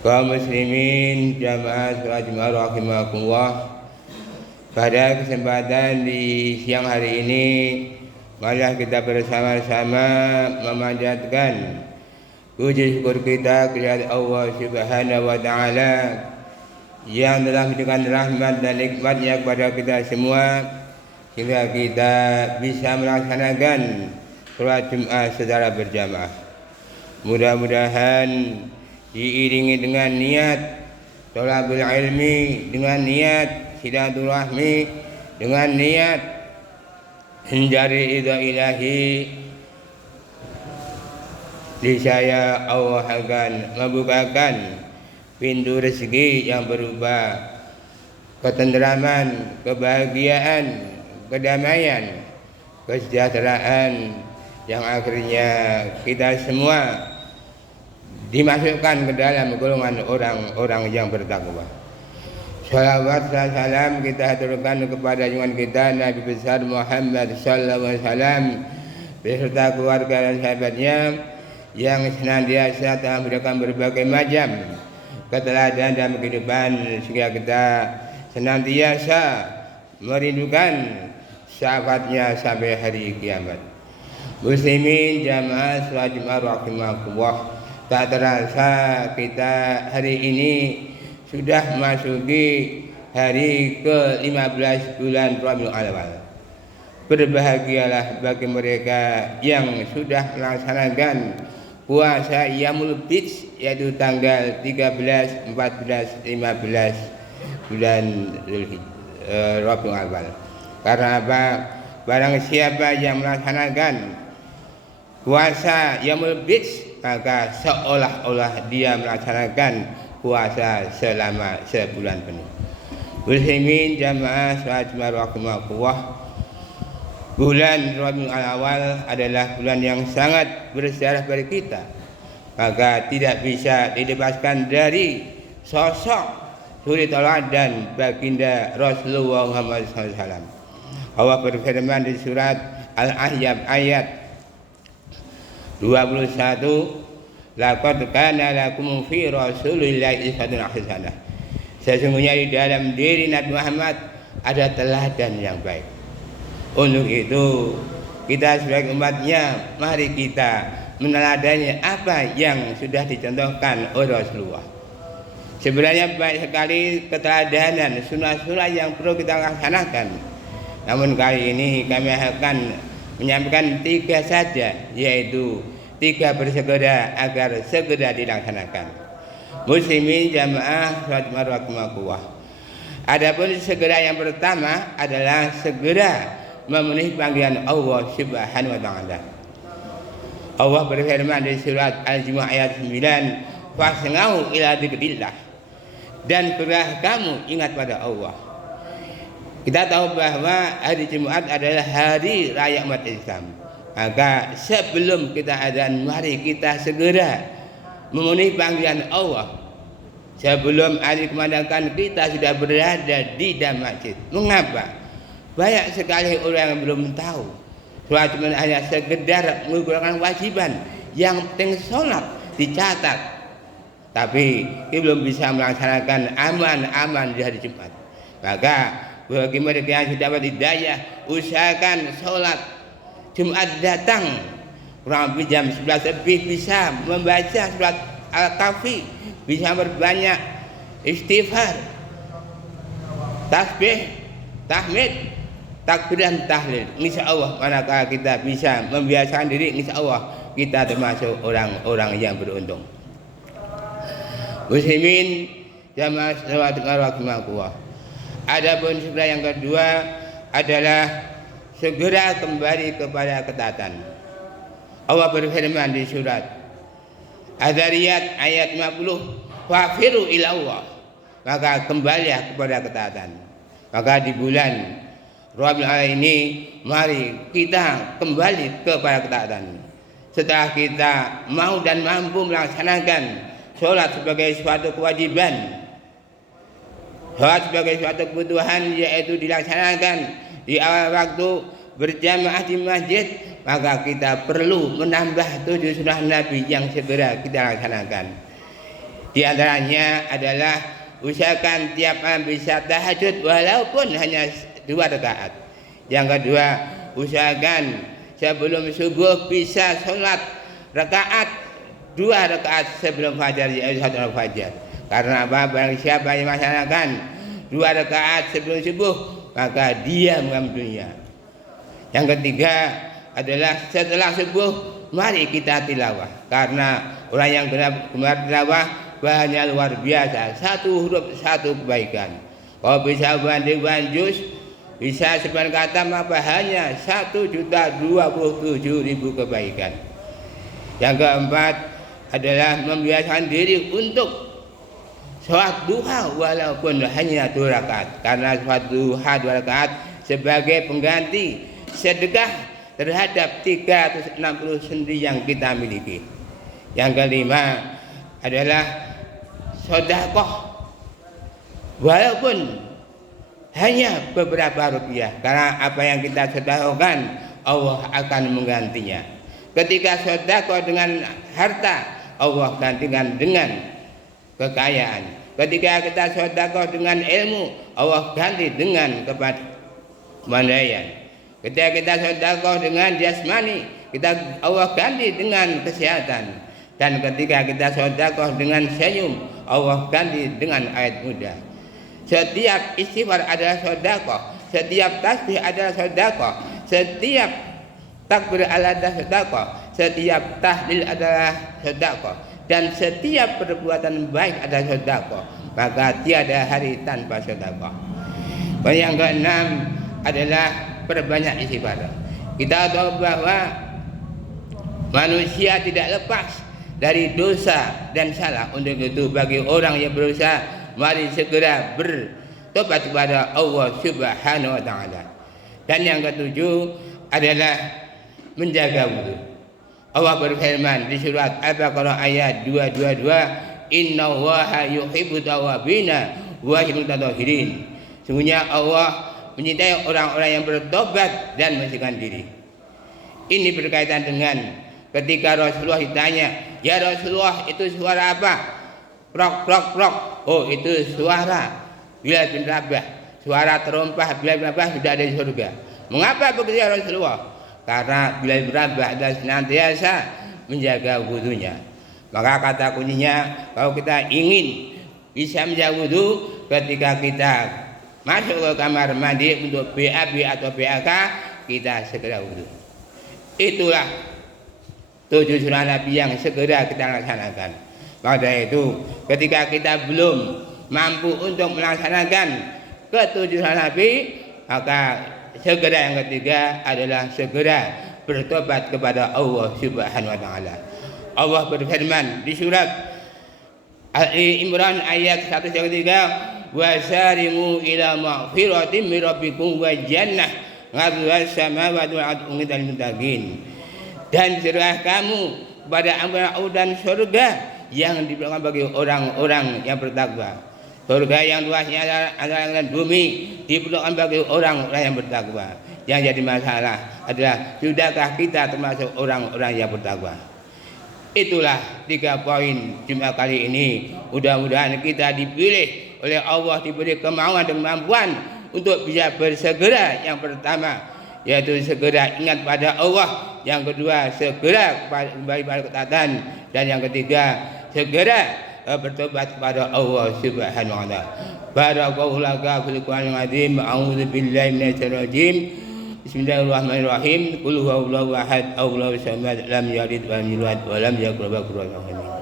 Kaum muslimin jamaah salat Jumat rahimakumullah. Pada kesempatan di siang hari ini, marilah kita bersama-sama memanjatkan puji syukur kita kepada Allah Subhanahu wa taala yang telah memberikan rahmat dan nikmatnya kepada kita semua sehingga kita bisa melaksanakan salat Jumat secara berjamaah. Mudah-mudahan diiringi dengan niat thalabul ilmi, dengan niat silaturahmi, dengan niat mencari ridha ilahi, niscaya Allah akan membukakan pintu rezeki yang berupa ketenteraman, kebahagiaan, kedamaian, kesejahteraan yang akhirnya kita semua dimasukkan ke dalam golongan orang-orang yang bertakwa. Salawat dan salam kita haturkan kepada junjungan kita Nabi besar Muhammad sallallahu alaihi wasallam beserta keluarga dan sahabatnya yang senantiasa telah memberikan berbagai macam keteladanan dalam kehidupan sehingga kita senantiasa merindukan syafaatnya sampai hari kiamat. Muslimin jamaah salat Jumat rahimakumullah. Tak terasa kita hari ini sudah masuki hari ke-15 bulan Rabiul Awal. Berbahagialah bagi mereka yang sudah melaksanakan puasa Yaumul Bid, yaitu tanggal 13, 14, 15 bulan Rabiul Awal. Karena apa? Barang siapa yang melaksanakan puasa Yaumul Bid, maka seolah-olah dia melaksanakan puasa selama sebulan penuh. Muslimin jamaah salat Jumat rahimakumullah. Bulan Rabiul Awal adalah bulan yang sangat bersejarah bagi kita. Maka tidak bisa dilepaskan dari sosok suri teladan baginda Rasulullah Muhammad SAW. Allah berfirman di surat Al-Ahzab ayat 21, laqad kana lakum fi rasulillahi uswatun hasanah. Sesungguhnya di dalam diri Nabi Muhammad ada teladan yang baik. Untuk itu kita sebagai umatnya, mari kita meneladani apa yang sudah dicontohkan oleh Rasulullah. Sebenarnya banyak sekali keteladanan sunnah-sunnah yang perlu kita laksanakan. Namun kali ini kami akan menyampaikan 3 saja, yaitu 3 bersegera agar segera dilaksanakan. Muslimin jamaah salat Jumat rahimakumullah. Adapun segera yang pertama adalah segera memenuhi panggilan Allah Subhanahu wa taala. Allah berfirman di surat Al-Jumu'ah ayat 9, "Fasna'u ila dzikrillah." Dan pergilah kamu ingat pada Allah. Kita tahu bahwa hari Jumat adalah hari raya umat Islam. Maka sebelum kita adzan, mari kita segera memenuhi panggilan Allah. Sebelum hari kumandangkan kita sudah berada di dalam masjid. Mengapa? Banyak sekali orang yang belum tahu. Sholat cuma hanya sekedar mengukurkan kewajiban. Yang penting sholat dicatat. Tapi kita belum bisa melaksanakan aman-aman di hari Jumat. Maka bagi mereka yang sudah dapat hidayah, usahakan sholat Jumat datang kurang lebih jam 11 lebih, bisa membaca surat Al-Kahfi, bisa berbanyak istighfar, tasbih, tahmid, takbir dan tahlil. Insya Allah manakala kita bisa membiasakan diri, insya Allah kita termasuk orang-orang yang beruntung. Muslimin jamaah salat rahimakumullah. Adapun segera yang kedua adalah segera kembali kepada ketaatan. Allah berfirman di surat Az-Zariyat ayat 50, "Fafiru ila Allah." Maka kembalilah kepada ketaatan. Maka di bulan Rabiul Awal ini mari kita kembali kepada ketaatan. Setelah kita mau dan mampu melaksanakan sholat sebagai suatu kewajiban, sholat sebagai suatu kebutuhan, yaitu dilaksanakan di awal waktu berjamaah di masjid, maka kita perlu menambah 7 sunnah Nabi yang segera kita laksanakan. Di antaranya adalah usahakan tiap malam bisa tahajud walaupun hanya 2 rakaat. Yang kedua, usahakan sebelum subuh bisa sholat rakaat 2 rakaat sebelum fajar, yaitu 1 fajar. Karena apa? Barang siapa yang melaksanakan 2 rakaat sebelum subuh, maka dia mengambil dunia. Yang ketiga adalah setelah subuh mari kita tilawah, karena orang yang gemar tilawah bahannya luar biasa, 1 huruf 1 kebaikan. Kalau bisa bantu juz, bisa 9 kata, maka bahannya 1.027.000 kebaikan. Yang keempat adalah membiasakan diri untuk sholat duha walaupun hanya 2 rakaat, karena sholat duha 2 rakaat sebagai pengganti sedekah terhadap 360 sendi yang kita miliki. Yang kelima adalah sedekah walaupun hanya beberapa rupiah, karena apa yang kita sedekahkan Allah akan menggantinya. Ketika sedekah dengan harta, Allah gantikan dengan kekayaan. Ketika kita sedekah dengan ilmu, Allah ganti dengan kepandaian. Ketika kita sedekah dengan jasmani, Allah ganti dengan kesehatan. Dan ketika kita sedekah dengan senyum, Allah ganti dengan ayat muda. Setiap istighfar adalah sedekah, setiap tasbih adalah sedekah, setiap takbir adalah sedekah, setiap tahlil adalah sedekah, dan setiap perbuatan baik adalah sedekah. Maka tiada hari tanpa sedekah. Yang keenam adalah perbanyak istighfar. Kita tahu bahwa manusia tidak lepas dari dosa dan salah. Untuk itu bagi orang yang berusaha, mari segera bertobat kepada Allah Subhanahu wa taala. Dan yang ketujuh adalah menjaga wudu. Allah berfirman di surat Al-Baqarah ayat 222, "Innallaha yuhibbut tawwabina wa yuhibbul mutatahhirin." Sungguhnya Allah mencintai orang-orang yang bertobat dan membersihkan diri. Ini berkaitan dengan ketika Rasulullah ditanya, "Ya Rasulullah, itu suara apa?" "Prok prok prok." "Oh, itu suara Bilal bin Rabah. Suara terompah Bilal bin Rabah sudah ada di surga." "Mengapa begitu ya Rasulullah?" "Karena Bilal bin Rabah adalah senantiasa menjaga wudunya." Maka kata kuncinya, kalau kita ingin bisa menjaga wudu, ketika kita masuk ke kamar mandi untuk BAB atau BAK, kita segera wudu. Itulah 7 sunnah Nabi yang segera kita laksanakan. Maka itu ketika kita belum mampu untuk melaksanakan ke-7 sunnah Nabi, maka segera yang ketiga adalah segera bertobat kepada Allah Subhanahu wa taala. Allah berfirman di surat Ali Imran ayat 103, "Wasarimu ila maghfiratin min rabbikum wa jannah 'arduhas samawati wal ardu u'iddat lil muttaqin." Dan serah kamu kepada ampunan Allah dan surga yang diberikan bagi orang-orang yang bertakwa. Surga yang luasnya adalah langit bumi diperlukan bagi orang-orang yang bertakwa. Yang jadi masalah adalah sudahkah kita termasuk orang-orang yang bertakwa? Itulah 3 poin Jumat kali ini. Mudah-mudahan kita dipilih oleh Allah, diberi kemauan dan kemampuan untuk bisa bersegera. Yang pertama yaitu segera ingat pada Allah, yang kedua segera kembali pada ketaatan, dan yang ketiga segera bertobat kepada Allah Subhanahu wa taala. Barakallahu laka fil Qur'anil azim. A'udzu billahi minasyaitonir rajim. Bismillahirrahmanirrahim. Qul huwallahu ahad, Allahu samad, lam yalid wa lam yulad wa lam yakul lahu kufuwan ahad.